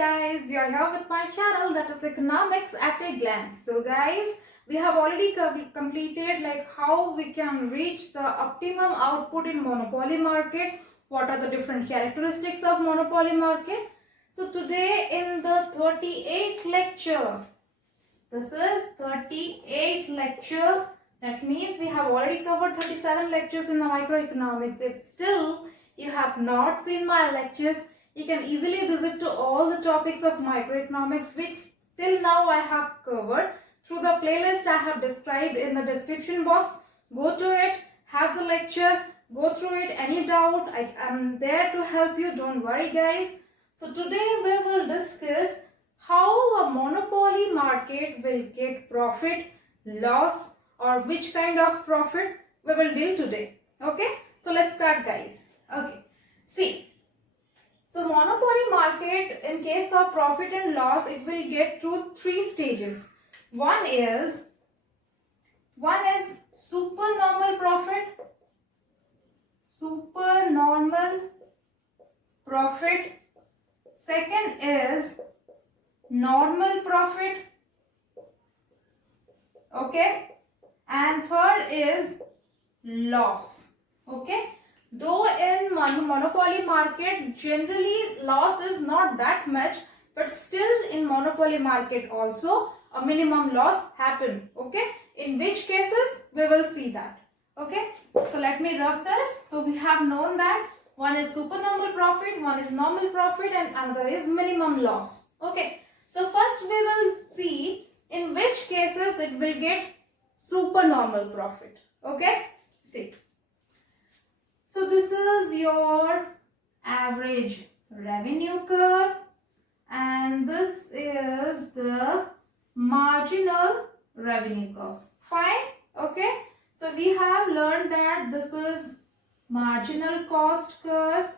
guys, you're here with my channel, that is Economics at a Glance. So guys, we have already completed like how we can reach the optimum output in monopoly market. What are the different characteristics of monopoly market? So today in the 38th lecture, this is 38th lecture. That means we have already covered 37 lectures in the microeconomics. If still you have not seen my lectures, you can easily visit to all the topics of microeconomics which till now I have covered through the playlist I have described in the description box. Go to it, have the lecture, go through it. Any doubt, I am there to help you. Don't worry guys. So today we will discuss how a monopoly market will get profit, loss, or which kind of profit we will deal today. Okay, so let's start guys. Okay, see, so monopoly market, in case of profit and loss, it will get through three stages. One is supernormal profit, second is normal profit, okay, and third is loss. Okay, though in monopoly market generally loss is not that much, but still in monopoly market also a minimum loss happen. Okay, in which cases we will see that. Okay, so let me rub this. So we have known that one is supernormal profit, one is normal profit, and another is minimum loss. Okay, so first we will see in which cases it will get supernormal profit. Okay, see. So this is your average revenue curve and this is the marginal revenue curve. Fine. Okay. So we have learned that this is marginal cost curve.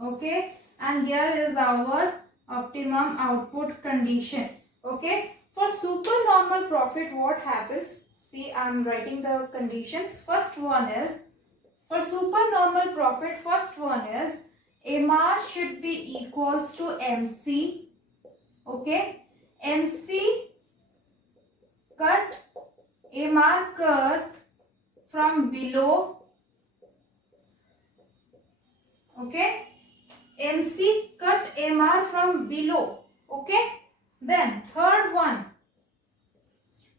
Okay. And here is our optimum output condition. Okay. For supernormal profit, what happens? See, I am writing the conditions. First one is, for supernormal profit, first one is MR should be equals to MC. Okay. MC cut MR curve from below. Okay. MC cut MR from below. Okay. Then third one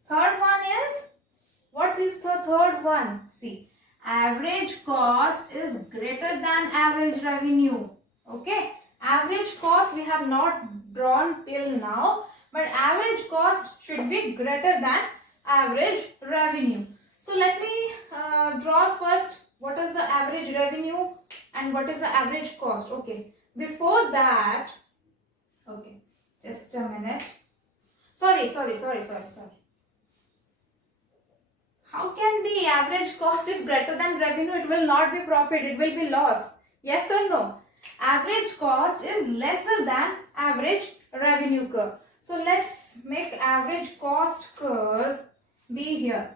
is, what is the third one? See, average cost is greater than average revenue. Okay, average cost we have not drawn till now, but average cost should be greater than average revenue. So let me draw first what is the average revenue and what is the average cost. Okay, before that, okay, just a minute. Sorry. How can be average cost if greater than revenue? It will not be profit, it will be loss. Yes or no? Average cost is lesser than average revenue curve. So let's make average cost curve be here.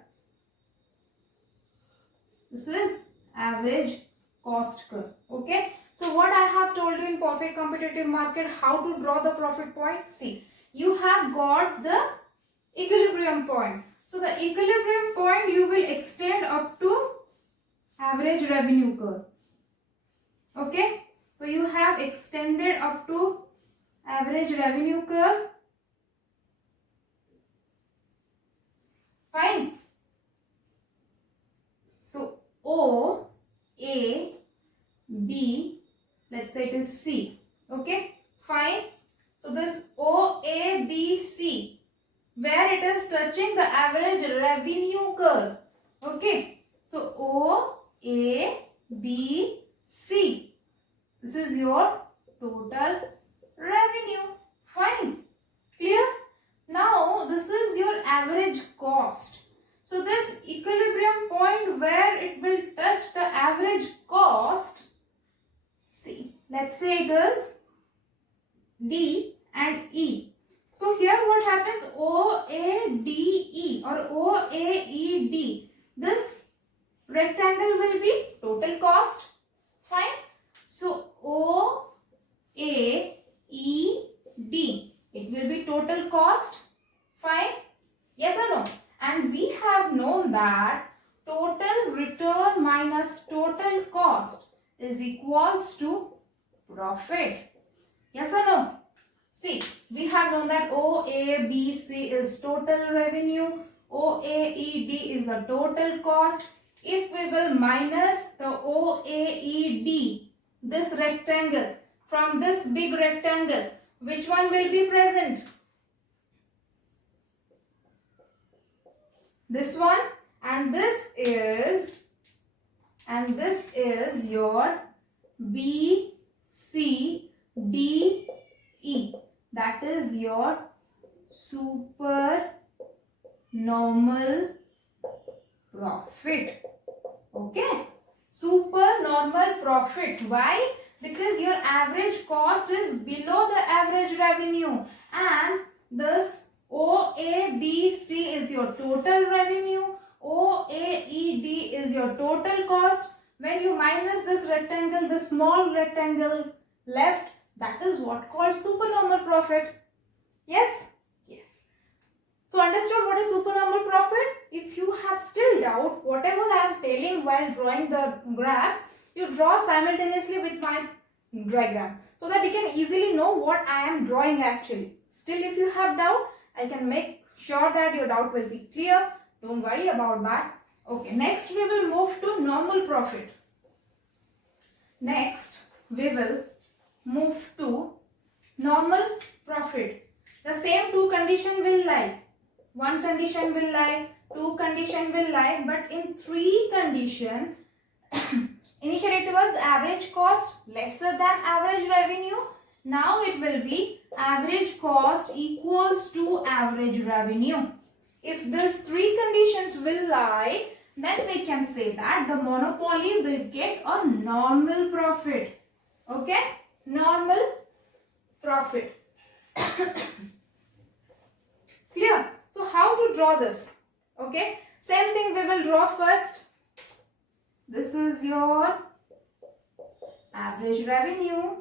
This is average cost curve. Okay. So what I have told you in perfect competitive market, how to draw the profit point. See, you have got the equilibrium point. So the equilibrium point you will extend up to average revenue curve. Okay. So you have extended up to average revenue curve. Fine. So O, A, B, let's say it is C. Okay. Fine. So this O, A, B, C, where it is touching the average revenue curve. Okay. So O, A, B, C. This is your total revenue. Fine. Clear? Now this is your average cost. So this equilibrium point where it will touch the average cost. See, let's say it is D and E. So here what happens? OADE or OAED. This rectangle will be total cost. Fine. So OAED D. It will be total cost. Fine. Yes or no? And we have known that total return minus total cost is equals to profit. Yes or no? See, we have known that OABC is total revenue, OAED is the total cost. If we will minus the OAED, this rectangle, from this big rectangle, which one will be present? This one, and this is your B, C, D, E. That is your super normal profit. Okay, super normal profit. Why? Because your average cost is below the average revenue, and this OABC is your total revenue, OAED is your total cost. When you minus this rectangle, the small rectangle left, that is what called supernormal profit. Yes? Yes. So understood what is supernormal profit? If you have still doubt, whatever I am telling while drawing the graph, you draw simultaneously with my diagram so that you can easily know what I am drawing actually. Still, if you have doubt, I can make sure that your doubt will be clear. Don't worry about that. Okay, next we will move to normal profit. Next, we will move to normal profit. The same two condition will lie. One condition will lie, two condition will lie, but in three condition, initially it was average cost lesser than average revenue. Now it will be average cost equals to average revenue. If these three conditions will lie, then we can say that the monopoly will get a normal profit. Okay? Normal profit. Clear? So how to draw this? Okay? Same thing we will draw first. This is your average revenue.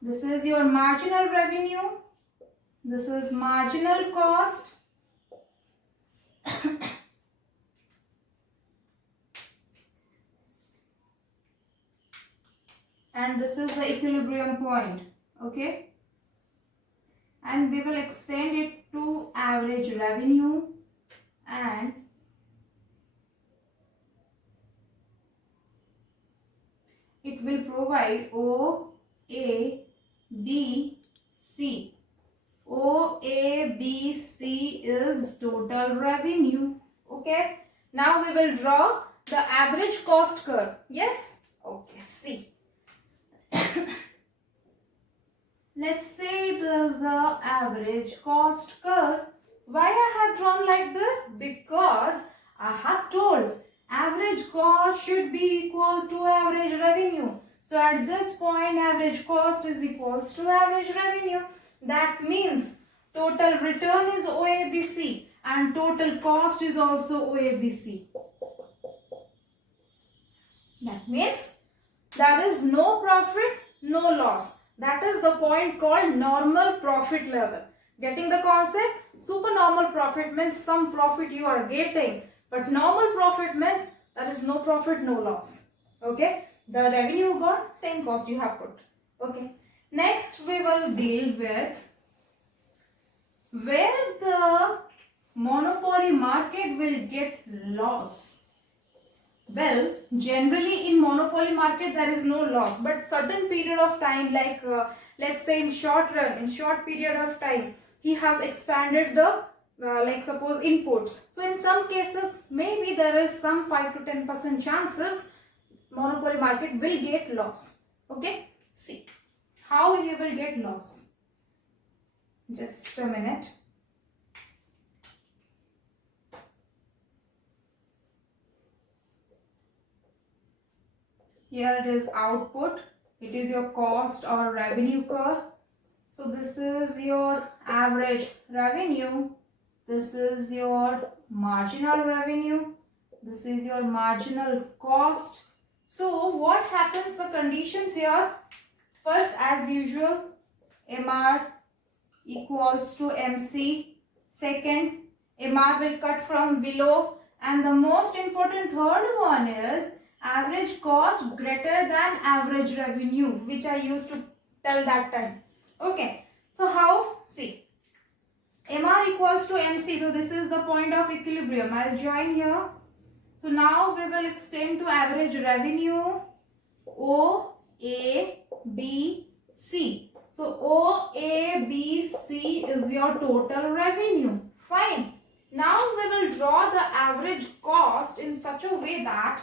This is your marginal revenue. This is marginal cost. And this is the equilibrium point. Okay? And we will extend it to average revenue, and it will provide O, A, B, C. O, A, B, C is total revenue. Okay. Now we will draw the average cost curve. Yes? Okay. See. Let's say it is the average cost curve. Why I have drawn like this? Because I have told average cost should be equal to average revenue. So at this point, average cost is equals to average revenue. That means total return is OABC and total cost is also OABC. That means there is no profit, no loss. That is the point called normal profit level. Getting the concept? Supernormal profit means some profit you are getting, but normal profit means there is no profit, no loss. Okay? The revenue got, same cost you have put. Okay? Next we will deal with where the monopoly market will get loss. Well, generally in monopoly market there is no loss, but certain period of time, like let's say in short run, in short period of time, he has expanded the like suppose inputs. So in some cases maybe there is some 5 to 10% chances monopoly market will get loss. Okay, see how he will get loss. Just a minute. Here it is output, it is your cost or revenue curve. So this is your average revenue, this is your marginal revenue, this is your marginal cost. So what happens, the conditions here, first as usual MR equals to MC. Second, MR will cut from below. And the most important third one is average cost greater than average revenue, which I used to tell that time. Okay. So how? See. MR equals to MC. So this is the point of equilibrium. I'll join here. So now we will extend to average revenue. O, A, B, C. So O, A, B, C is your total revenue. Fine. Now we will draw the average cost in such a way that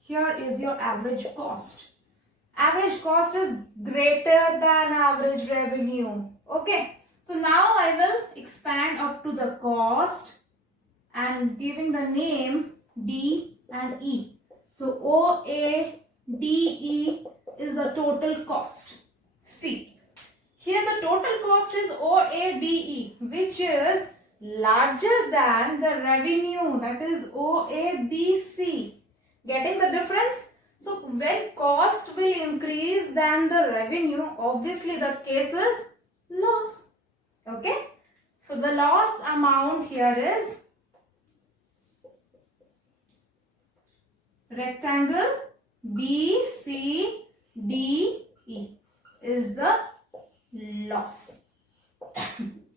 here is your average cost. Average cost is greater than average revenue. Okay. So now I will expand up to the cost and giving the name D and E. So O, A, D, E is the total cost. See, here the total cost is O, A, D, E, which is larger than the revenue, that is O, A, B, C. Getting the difference? So when cost will increase than the revenue, obviously the case is loss. Okay. So the loss amount here is rectangle B, C, D, E is the loss.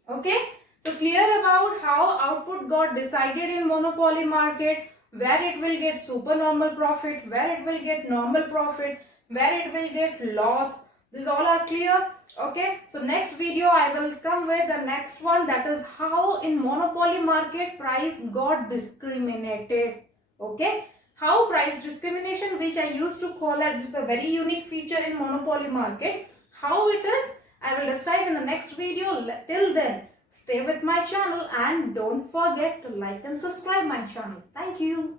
Okay. So clear about how output got decided in monopoly market, where it will get supernormal profit, where it will get normal profit, where it will get loss. These all are clear. Okay. So next video I will come with the next one, that is how in monopoly market price got discriminated. Okay. How price discrimination, which I used to call it, is a very unique feature in monopoly market. How it is, I will describe in the next video. Till then, stay with my channel and don't forget to like and subscribe my channel. Thank you.